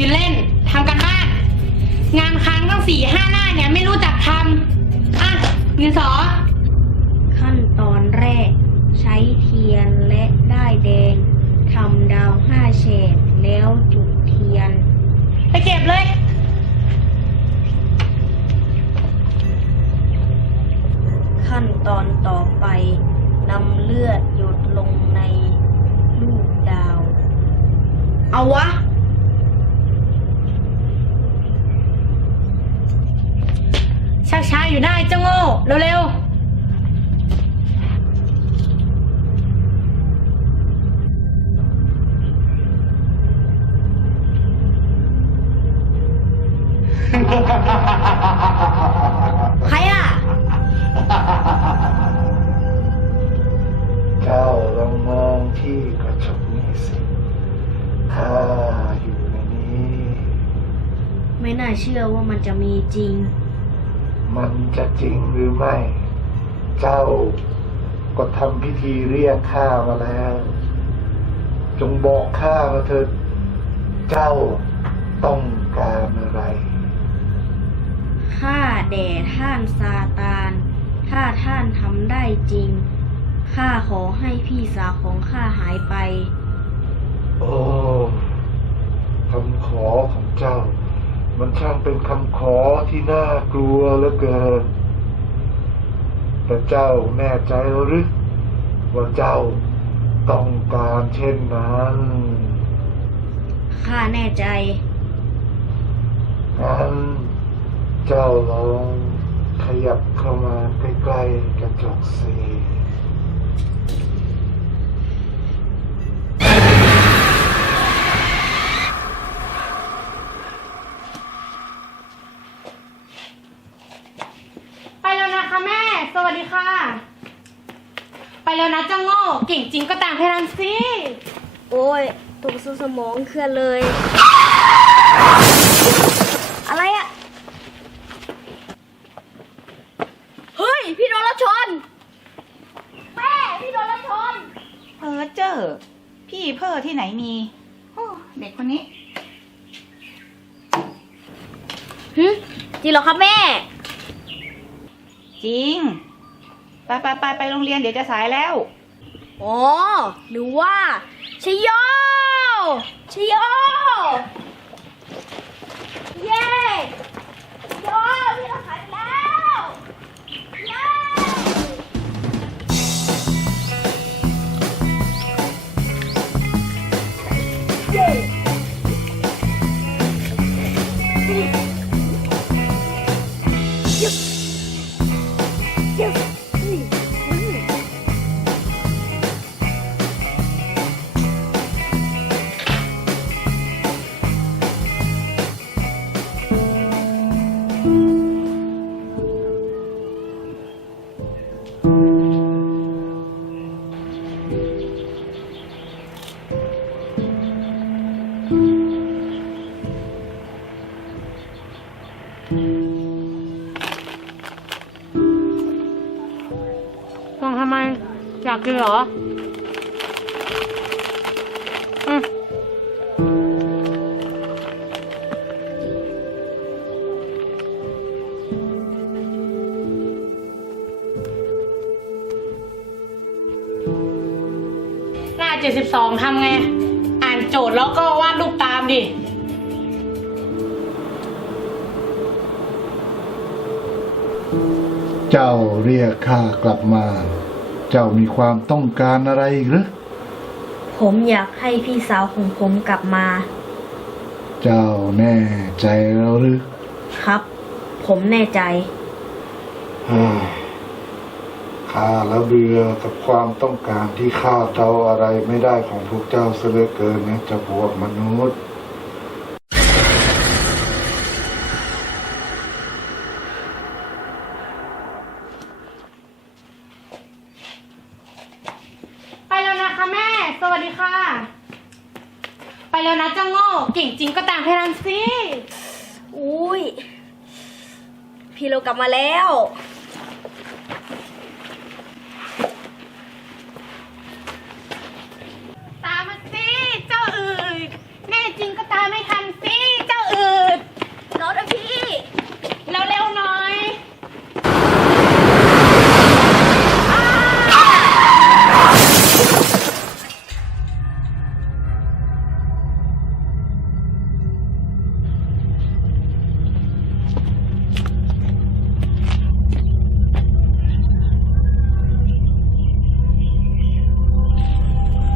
ยอยู่เล่นทำกันบ้าน งานค้างตั้งสี่ห้าหน้าเนี่ย ไม่รู้จักทำอะดินสอ ขั้นตอนแรก ใช้เทียนและได้ายแดงทำดาวห้าเฉดแล้วจุดเทียน ไปเก็บเลย ขั้นตอนต่อไปนำเลือดหยดลงในลูกดาว เอาวะ กช้าอยู่ได้เจ้าโง่เร็วๆใครอะ เจ้าลองมองที่กระจกนี่สิข้าอยู่ในนี้ ไม่น่าเชื่อว่ามันจะมีจริง มันจะจริงหรือไม่ เจ้าก็ทำพิธีเรียกข้ามาแล้ว จงบอกข้ามาเถิดเจ้าต้องการอะไรข้าแด่ท่านซาตาน ถ้าท่านทำได้จริง ข้าขอให้พี่สาวของข้าหายไป โอ้คำขอของเจ้า มันช่างเป็นคำขอที่น่ากลัวเหลือเกินแต่เจ้าแน่ใจแล้วหรือว่าเจ้าต้องการเช่นนั้นข้าแน่ใจงั้นเจ้าลองขยับเข้ามาใกล้ๆกระจกสิ โอ้ยตกสมองเคลื่อนเลย อะไรอะเฮ้ย พี่โดนรถชน แม่ พี่โดนรถชน เพอเจอร์พี่เพ้อที่ไหนมีโอ้เด็กคนนี้ หึจริงเหรอครับแม่ จริง ไปไปไปไปโรงเรียนเดี๋ยวจะสายแล้ว อ๋อหรือว่าชโยชโยเย้ชโยพี่เราขายไปแล้ว ไม อยากกินเหรอหน้าเจ็ดสิบสองทำไง อ่านโจทย์แล้วก็วาดรูปตามดิเจ้าเรียกข้ากลับมา เจ้ามีความต้องการอะไรอีกหรือ ผมอยากให้พี่สาวของผมกลับมา เจ้าแน่ใจแล้วหรือครับ ผมแน่ใจเฮ้ยข้าแล้วเบื่อกับความต้องการที่ข้าเดาอะไรไม่ได้ของพวกเจ้าเสียเหลือเกินนะเจะพวกมนุษย์ ไปแล้วนะคะแม่ สวัสดีค่ะ ไป แล้วนะเจ้าโง่เก่งจริงก็ตามให้รันสิ อุ้ย พี่เรากลับมาแล้ว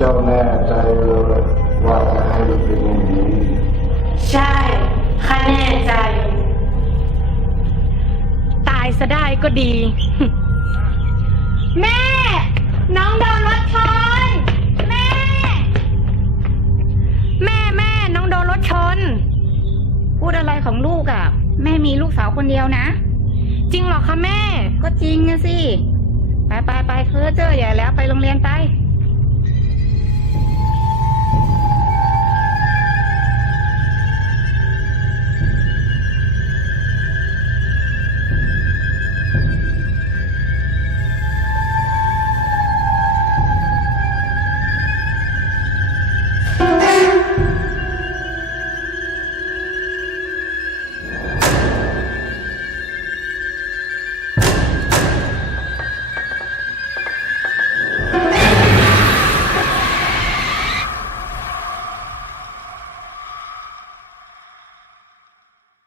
เจ้าแน่ใจเลยว่าจะให้มันเป็นอย่างนี้ ใช่ข้าแน่ใจ ตายซะได้ก็ดี แม่ น้องโดนรถชน แม่ แม่แม่น้องโดนรถชน พูดอะไรของลูกอะ่ะ แม่มีลูกสาวคนเดียวนะ จริงเหรอคะแม่ ก็จริงนะสิ ไปไปไปเพอเจออย่าแล้วไปโรงเรียนไป